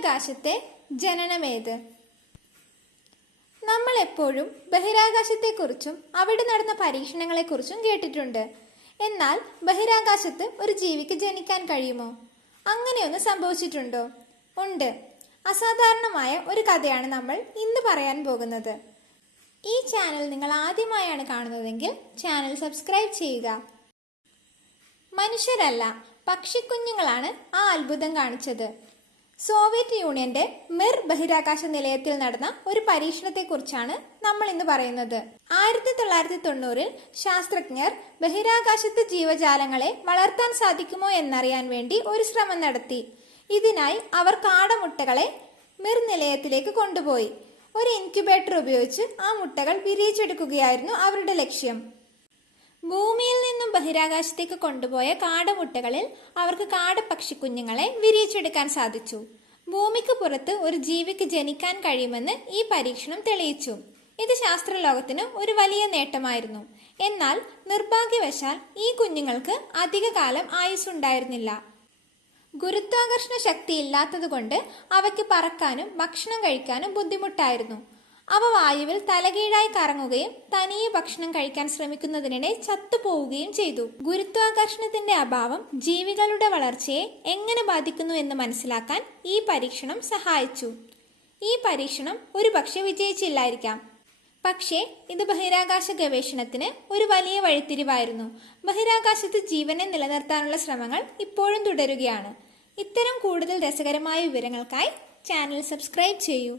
ബഹിരാകാശത്തെ ജനനമേത്? നമ്മൾ എപ്പോഴും ബഹിരാകാശത്തെക്കുറിച്ചും അവിടെ നടന്ന പരീക്ഷണങ്ങളെക്കുറിച്ചും കേട്ടിട്ടുണ്ട്. എന്നാൽ ബഹിരാകാശത്ത് ഒരു ജീവിക്ക് ജനിക്കാൻ കഴിയുമോ? അങ്ങനെയൊന്ന് സംഭവിച്ചിട്ടുണ്ടോ? ഉണ്ട്. അസാധാരണമായ ഒരു കഥയാണ് നമ്മൾ ഇന്ന് പറയാൻ പോകുന്നത്. ഈ ചാനൽ നിങ്ങൾ ആദ്യമായാണ് കാണുന്നതെങ്കിൽ ചാനൽ സബ്സ്ക്രൈബ് ചെയ്യുക. മനുഷ്യരല്ല, പക്ഷിക്കുഞ്ഞുങ്ങളാണ് ആ അത്ഭുതം കാണിച്ചത്. സോവിയറ്റ് യൂണിയന്റെ മിർ ബഹിരാകാശ നിലയത്തിൽ നടന്ന ഒരു പരീക്ഷണത്തെക്കുറിച്ചാണ് നമ്മൾ ഇന്ന് പറയുന്നത്. 1990-ൽ ശാസ്ത്രജ്ഞർ ബഹിരാകാശത്ത് ജീവജാലങ്ങളെ വളർത്താൻ സാധിക്കുമോ എന്നറിയാൻ വേണ്ടി ഒരു ശ്രമം നടത്തി. ഇതിനായി അവർ കാടമുട്ടകളെ മിർ നിലയത്തിലേക്ക് കൊണ്ടുപോയി. ഒരു ഇൻക്യുബേറ്റർ ഉപയോഗിച്ച് ആ മുട്ടകൾ വിരിയിച്ചെടുക്കുകയായിരുന്നു അവരുടെ ലക്ഷ്യം. ഭൂമിയിൽ നിന്നും ബഹിരാകാശത്തേക്ക് കൊണ്ടുപോയ കാടമുട്ടകളിൽ അവർക്ക് കാടപ്പക്ഷിക്കുഞ്ഞുങ്ങളെ വിരിയിച്ചെടുക്കാൻ സാധിച്ചു. ഭൂമിക്ക് പുറത്ത് ഒരു ജീവിക്ക് ജനിക്കാൻ കഴിയുമെന്ന് ഈ പരീക്ഷണം തെളിയിച്ചു. ഇത് ശാസ്ത്രലോകത്തിന് ഒരു വലിയ നേട്ടമായിരുന്നു. എന്നാൽ നിർഭാഗ്യവശാൽ ഈ കുഞ്ഞുങ്ങൾക്ക് അധികകാലം ആയുസ്സുണ്ടായിരുന്നില്ല. ഗുരുത്വാകർഷണ ശക്തി ഇല്ലാത്തതുകൊണ്ട് അവയ്ക്ക് പറക്കാനും ഭക്ഷണം കഴിക്കാനും ബുദ്ധിമുട്ടായിരുന്നു. അവ വായുവിൽ തലകീഴായി കറങ്ങുകയും തനിയെ ഭക്ഷണം കഴിക്കാൻ ശ്രമിക്കുന്നതിനിടെ ചത്തുപോവുകയും ചെയ്തു. ഗുരുത്വാകർഷണത്തിന്റെ അഭാവം ജീവികളുടെ വളർച്ചയെ എങ്ങനെ ബാധിക്കുന്നു എന്ന് മനസ്സിലാക്കാൻ ഈ പരീക്ഷണം സഹായിച്ചു. ഈ പരീക്ഷണം ഒരുപക്ഷെ വിജയിച്ചില്ലായിരിക്കാം. പക്ഷേ ഇത് ബഹിരാകാശ ഗവേഷണത്തിന് ഒരു വലിയ വഴിത്തിരിവായിരുന്നു. ബഹിരാകാശത്ത് ജീവനെ നിലനിർത്താനുള്ള ശ്രമങ്ങൾ ഇപ്പോഴും തുടരുകയാണ്. ഇത്തരം കൂടുതൽ രസകരമായ വിവരങ്ങൾക്കായി ചാനൽ സബ്സ്ക്രൈബ് ചെയ്യൂ.